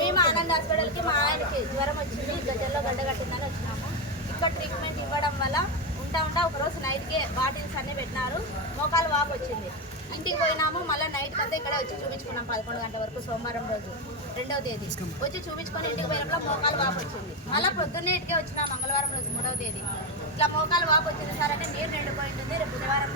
మేము ఆనంద్ హాస్పిటల్కి మా ఆయనకి జ్వరం వచ్చింది. గజల్లో గడ్డ కట్టిందని వచ్చినాము. ఇక్కడ ట్రీట్మెంట్ ఇవ్వడం వల్ల ఉంటా ఉంటా ఒక రోజు బాటిల్స్ అన్ని పెట్టినారు. మోకాలు వాపు వచ్చింది. ఇంటికి పోయినాము. మళ్ళీ నైట్ కంతా ఇక్కడ వచ్చి చూపించుకున్నాం. పదకొండు గంటల వరకు సోమవారం రోజు రెండవ తేదీ. వచ్చి చూపించుకొని ఇంటికి పోయినప్పుడు మోకాలు వాపు వచ్చింది. మళ్ళీ పొద్దున్నేటికే ఇంటికే మంగళవారం రోజు మూడవ తేదీ. ఇట్లా మోకాలు వాపు వచ్చింది సార్ అంటే మీరు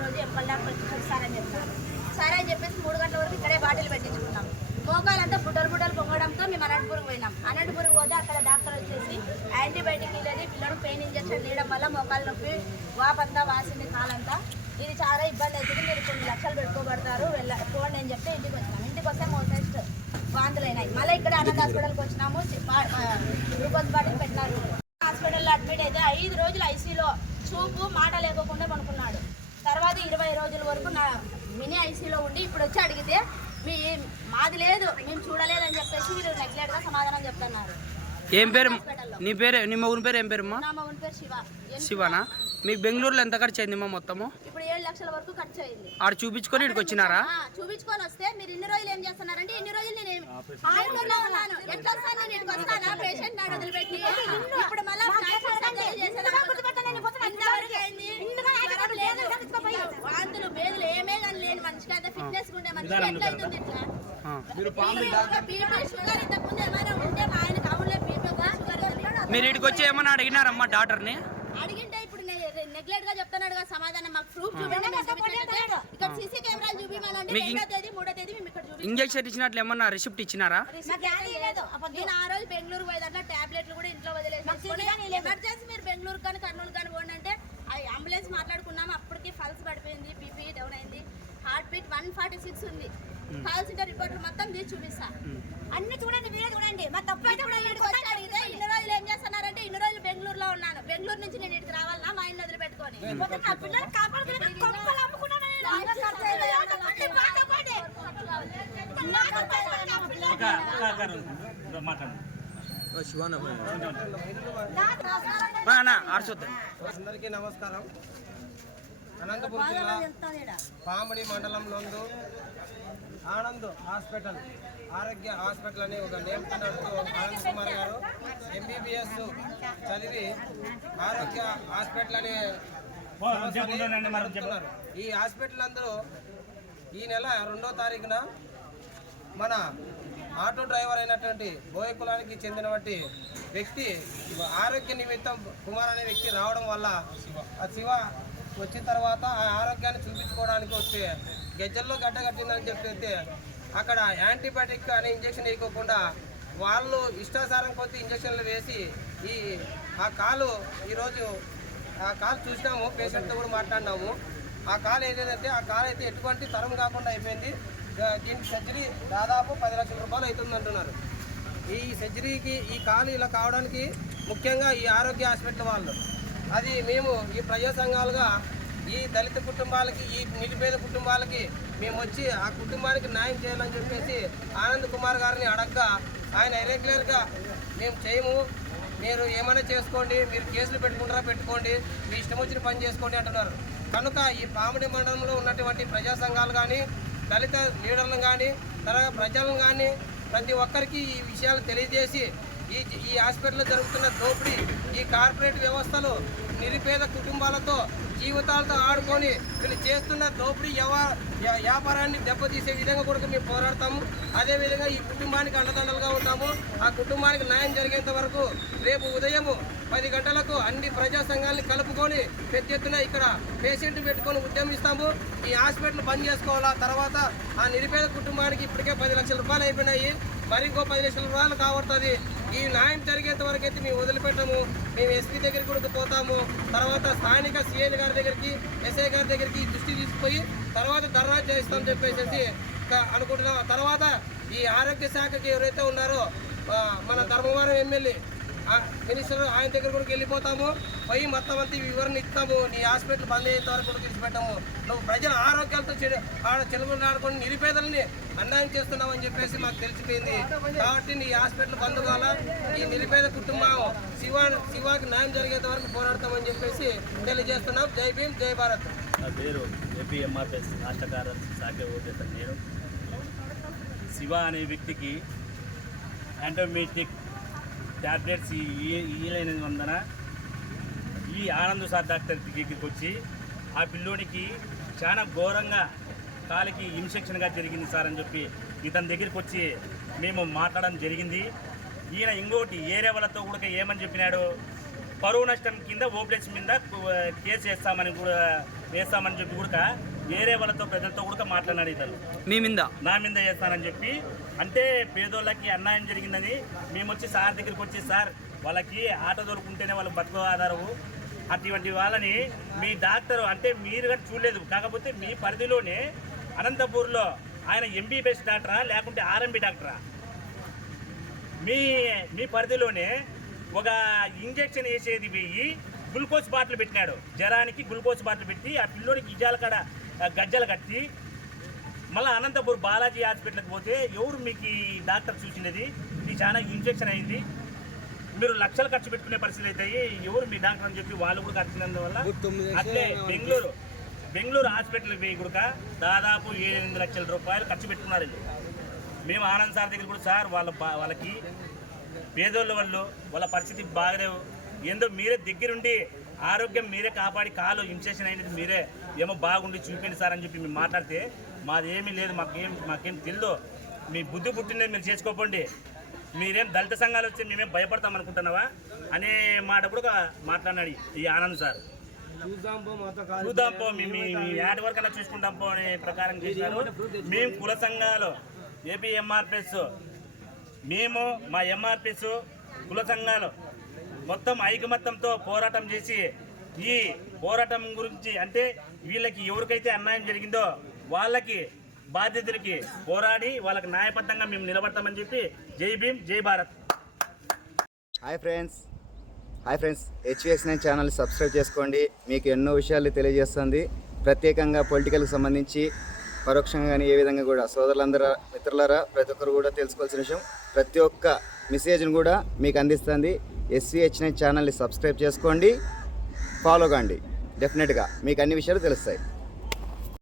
రోజు ఎంపల్ సరే అని చూస్తారని చెప్తారు. సరే అని చెప్పేసి మూడు గంటల వరకు ఇక్కడే బాటిల్ పెట్టించుకున్నాం. మోకాలంతా బుడ్డలు బుడ్డలు పొంగడంతో మేము అనంతపురం పోయినాం. అనంతపురం పోతే అక్కడ డాక్టర్ వచ్చేసి యాంటీబయాటిక్ ఇల్లది పిల్లడు పెయిన్ ఇంజెక్షన్ తీయడం వల్ల మోకాలు నొప్పి వాపంతా వాసింది కాలంతా. ఇది చాలా ఇబ్బంది అవుతుంది. మీరు కొన్ని లక్షలు పెట్టుకోబడతారు వెళ్ళ పోండి అని చెప్తే ఇంటికి వచ్చినాం. ఇంటికి వస్తే మో టెస్ట్ వాంతులు అయినాయి. మళ్ళీ ఇక్కడ అనంత హాస్పిటల్కి వచ్చినాము. గ్లూకోజ్ బాటిల్ పెట్టినారు. హాస్పిటల్లో అడ్మిట్ అయితే ఐదు రోజులు ఐసీలో చూపు మాట లేకోకుండా పనుకున్నాడు తర్వాత ఇరవై రోజుల వరకు నా మినీ ఐసీలో ఉండి ఇప్పుడు వచ్చి అడిగితే మీ మాది లేదు మేము చూడలేదని చెప్పేసి మీరు నెగ్లెక్ట్గా సమాధానం చెప్తున్నారు. ఏం పేరు. నీ పేరు నీ మగుని పేరు ఏం పేరమ్మా? నా మగన్ పేరు శివ. శివనా? మీకు బెంగళూరులో ఎంత ఖర్చు అయిందమ్మా మొత్తము? ఇప్పుడు ఏడు లక్షల వరకు ఖర్చు అయింది. ఆడ చూపించుకొని ఇక్కడికి వచ్చినారా? ఆ, చూపించుకొని వస్తే మీరు ఇన్ని రోజులు ఏం చేస్తున్నారంటే ఇన్ని రోజులు నేను ఉన్నాను. ఎట్లా వస్తాను నేను ఇక్కడికి వస్తానా? పేషెంట్ నాడు వదిలిపెట్టి. ఇప్పుడు మళ్ళీ ట్రాన్స్ఫర్ సర్జరీ చేసేదా? ఇంతవరకు అయింది. జ్వరం లేదు. బేదులు ఏమే కానీ లేని మనిషికి అయితే ఫిట్నెస్ ఉండే మనిషికి ఎట్లా అవుతుంది ఇట్లా? ఆ. బీపీ షుగర్ ఇంతకుముందు ఏమైనా ఉంటే మా ఆయనకి అవునులే బీపీ షుగర్ ఉంది. మీరు ఇక్కడికి వచ్చి ఏమన్నా అడిగినారమ్మా డాక్టర్ని? అడిగింటే ఇప్పుడు నెగ్లెక్ట్గా చెప్తున్నాడు కదా సమాధానం. మాకు ప్రూఫ్. ఇక్కడ సీసీ కెమెరాలు చూపించాలంటే రెండో తేదీ మూడో తేదీ మేము ఇక్కడ చూపించాం ఇంజక్షన్ ఇచ్చినట్లు ఏమన్నా రిసిప్ట్ ఇచ్చినారా? నేను ఆ రోజు బెంగళూరు పోయేదాంట్లో టాబ్లెట్లు కూడా ఇంట్లో వదిలేసి ఎమర్జెన్సీ మీరు బెంగళూరు కానీ కర్నూలు కానీ పోండి అంటే ఆ అంబులెన్స్ మాట్లాడుకున్నాము డౌన్ అయింది heart beat one forty six ఉంది కాల్స్ ఇంటర్ రిపోర్ట్ మొత్తం తీసి చూపిస్తా అన్ని చూడండి మీరే చూడండి మా తప్పు అయితే ఇప్పుడు ఇక్కడికి వచ్చి అడిగితే ఇన్ని రోజులు ఏం చేస్తున్నారంటే ఇన్ని రోజులు బెంగళూరులో ఉన్నాను బెంగళూరు నుంచి నేను ఇక్కడికి రావాలన్నా మా ఆయన వదిలిపెట్టుకొని నా పిల్లలు కొంపలు అమ్ముకున్నాను అందరికీ నమస్కారం అనంతపురం జిల్లా పామడి మండలంలోందు ఆనంద్ హాస్పిటల్ ఆరోగ్య హాస్పిటల్ అని ఒక నేమ్ నడుపుతూ ఆనంద్ కుమార్ గారు ఎంబీబీఎస్ చదివి ఆరోగ్య హాస్పిటల్ అనే. ఈ హాస్పిటల్ అందరూ ఈ నెల రెండో తారీఖున మన ఆటో డ్రైవర్ అయినటువంటి బోయ కులానికి చెందినటువంటి వ్యక్తి ఆరోగ్య నిమిత్తం కుమార్ అనే వ్యక్తి రావడం వల్ల ఆ శివ వచ్చిన తర్వాత ఆ ఆరోగ్యాన్ని చూపించుకోవడానికి వస్తే గజ్జల్లో గడ్డ కట్టిందని చెప్పి అక్కడ యాంటీబయాటిక్ అనే ఇంజక్షన్ వేయకోకుండా వాళ్ళు ఇష్టాసారం కొద్ది ఇంజక్షన్లు వేసి ఈ ఆ కాలు ఈరోజు ఆ కాలు చూసినాము పేషెంట్తో కూడా మాట్లాడినాము. ఆ కాలు ఏదైతే ఆ కాలు అయితే ఎటువంటి తరం కాకుండా అయిపోయింది. దీనికి సర్జరీ దాదాపు పది లక్షల రూపాయలు అవుతుంది అంటున్నారు ఈ సర్జరీకి ఈ కాలు ఇలా కావడానికి ముఖ్యంగా ఈ ఆరోగ్య హాస్పిటల్ వాళ్ళు అది మేము ఈ ప్రజా సంఘాలుగా ఈ దళిత కుటుంబాలకి ఈ నిరుపేద కుటుంబాలకి మేము వచ్చి ఆ కుటుంబానికి న్యాయం చేయాలని చెప్పేసి ఆనంద్ కుమార్ గారిని అడగ్గా ఆయన రెగ్యులర్గా మేము చేయము మీరు ఏమైనా చేసుకోండి మీరు కేసులు పెట్టుకుంటారా పెట్టుకోండి మీ ఇష్టం వచ్చిన పని చేసుకోండి అంటున్నారు. కనుక ఈ పామిడి మండలంలో ఉన్నటువంటి ప్రజా సంఘాలు కానీ దళిత లీడర్లను కానీ తర్వాత ప్రజలను కానీ ప్రతి ఒక్కరికి ఈ విషయాలు తెలియజేసి ఈ ఈ హాస్పిటల్లో జరుగుతున్న దోపిడీ ఈ కార్పొరేట్ వ్యవస్థలు నిరుపేద కుటుంబాలతో జీవితాలతో ఆడుకొని వీళ్ళు చేస్తున్న దోపిడీ వ్యాపారాన్ని దెబ్బతీసే విధంగా కూడా మేము పోరాడతాము. అదేవిధంగా ఈ కుటుంబానికి అండదండలుగా ఉన్నాము ఆ కుటుంబానికి న్యాయం జరిగేంత వరకు రేపు ఉదయము పది గంటలకు అన్ని ప్రజా సంఘాలని కలుపుకొని పెద్ద ఎత్తున ఇక్కడ పేషెంట్ పెట్టుకొని ఉద్యమిస్తాము. ఈ హాస్పిటల్ బంద్ చేసుకోవాలా? తర్వాత ఆ నిరుపేద కుటుంబానికి ఇప్పటికే పది లక్షల రూపాయలు అయిపోయినాయి. మరి ఇంకో పది లక్షల రూపాయలు కావడుతుంది. ఈ న్యాయం జరిగేంత వరకు అయితే మేము వదిలిపెట్టము. మేము ఎస్పీ దగ్గరికి కూడా పోతాము. తర్వాత స్థానిక సీఎల్ గారి దగ్గరికి ఎస్ఐ గారి దగ్గరికి దృష్టి తీసుకుపోయి తర్వాత ధర్నా చేస్తామని చెప్పేసి అనుకుంటున్నాం. తర్వాత ఈ ఆరోగ్య శాఖకి ఎవరైతే ఉన్నారో మన ధర్మవరం ఎమ్మెల్యే మినిస్టర్ ఆయన దగ్గర కూడా వెళ్ళిపోతాము. పోయి మొత్తం అంతా వివరణ ఇస్తాము. నీ హాస్పిటల్ బంద్ అయ్యేంత వరకు కూడా తీసిపెట్టాము నువ్వు ప్రజల ఆరోగ్యాలతో చెడు ఆడ చెలుగులు ఆడుకుని నిరుపేదల్ని అన్యాయం చేస్తున్నావు అని చెప్పేసి మాకు తెలిసిపోయింది. కాబట్టి నీ హాస్పిటల్ బంద్ కావాలా ఈ నిరుపేద కుటుంబం శివ శివాకి న్యాయం జరిగేంత వరకు పోరాడతామని చెప్పేసి తెలియజేస్తున్నాం. జై భీమ్ జై భారత్. నా పేరు ఏపీఎంఆర్ఎస్ రాష్ట్ర కార్యదర్శి సాకే ఓపేస్తాను నేను. శివ అనే వ్యక్తికి యాంటోమేటిక్ ట్యాబ్లెట్స్ ఇయ్యలేని వందన. ఈ ఆనంద్ సార్ డాక్టర్ దగ్గరికి వచ్చి ఆ పిల్లోనికి చాలా ఘోరంగా కాలికి ఇన్ఫెక్షన్గా జరిగింది సార్ అని చెప్పి ఇతని దగ్గరికి వచ్చి మేము మాట్లాడడం జరిగింది. ఈయన ఇంకోటి ఏరే వాళ్ళతో కూడా ఏమని చెప్పినాడు? పరువు నష్టం కింద ఓప్లెక్స్ మీద కేసు వేస్తామని కూడా వేస్తామని చెప్పి కూడా వేరే వాళ్ళతో ప్రజలతో కూడా మాట్లాడినాడు ఇతను. మీ మీద? నా మీద చేస్తానని చెప్పి అంటే పేదోళ్ళకి అన్యాయం జరిగిందని మేము వచ్చి సార్ దగ్గరికి వచ్చి సార్ వాళ్ళకి ఆట దొరుకుంటేనే వాళ్ళు బతుకు ఆధారము అటువంటి వాళ్ళని మీ డాక్టర్ అంటే మీరు కానీ చూడలేదు. కాకపోతే మీ పరిధిలోనే అనంతపూర్లో ఆయన ఎంబీబీఎస్ డాక్టరా లేకుంటే ఆర్ఎంబీ డాక్టరా? మీ మీ పరిధిలోనే ఒక ఇంజెక్షన్ వేసేది పోయి గ్లూకోజ్ బాటిల్ పెట్టినాడు. జ్వరానికి గ్లూకోజ్ బాటిల్ పెట్టి ఆ పిల్లోడికి ఇజాల కాడ గజ్జలు కట్టి మళ్ళీ అనంతపూర్ బాలాజీ హాస్పిటల్కి పోతే ఎవరు మీకు డాక్టర్ చూసినది? ఇది చాలా ఇన్ఫెక్షన్ అయింది. మీరు లక్షలు ఖర్చు పెట్టుకునే పరిస్థితి అవుతాయి. ఎవరు మీ డాక్టర్ అని చెప్పి వాళ్ళు కూడా ఖర్చున్నందువల్ల అట్లే బెంగళూరు. బెంగళూరు హాస్పిటల్కి పోయి కూడా దాదాపు ఏడు ఎనిమిది లక్షల రూపాయలు ఖర్చు పెట్టుకున్నారు మేము ఆనంద్ సార్ దగ్గర కూడా సార్ వాళ్ళ వాళ్ళకి పేదోళ్ళ వాళ్ళు వాళ్ళ పరిస్థితి బాగలేవు. ఏందో మీరే దగ్గరుండి ఆరోగ్యం మీరే కాపాడి కాలు ఇన్ఫెక్షన్ అయినది మీరే. ఏమో బాగుండి చూపించండి సార్ అని చెప్పి మేము మాట్లాడితే మాది ఏమీ లేదు మాకేం మాకేం తెలియదు మీ బుద్ధి పుట్టినది మీరు చేసుకోకండి. మీరేం దళిత సంఘాలు వస్తే మేమేం భయపడతాం అనుకుంటున్నావా? అనే మాట కూడా మాట్లాడినాడు ఈ ఆనంద్ సార్. చూద్దాం పో యాడ్ వరకు అలా చూసుకుంటాం పో అనే ప్రకారం చేశారు. మేము కుల సంఘాలు ఏపీ ఎంఆర్పిఎస్ మేము మా ఎంఆర్పిఎస్ కుల సంఘాలు మొత్తం ఐకమత్యంతో పోరాటం చేసి ఈ పోరాటం గురించి అంటే వీళ్ళకి ఎవరికైతే అన్యాయం జరిగిందో వాళ్ళకి బాధ్యతలకి పోరాడి వాళ్ళకి న్యాయబద్ధంగా మేము నిలబడతామని చెప్పి Jai Bhim Jai Bharat. Hi friends. Hi friends. HVS nine channel subscribe చేసుకోండి. మీకు ఎన్నో విషయాలు తెలియజేస్తుంది. ప్రత్యేకంగా పొలిటికల్కి సంబంధించి పరోక్షంగా కానీ ఏ విధంగా కూడా సోదరులందరూ మిత్రులరా ప్రతి ఒక్కరు కూడా తెలుసుకోవాల్సిన విషయం. ప్రతి ఒక్క మెసేజ్ని కూడా మీకు అందిస్తుంది. ఎస్విహెచ్ నైన్ ఛానల్ని సబ్స్క్రైబ్ చేసుకోండి. ఫాలో కాండి. డెఫినెట్గా మీకు అన్ని విషయాలు తెలుస్తాయి.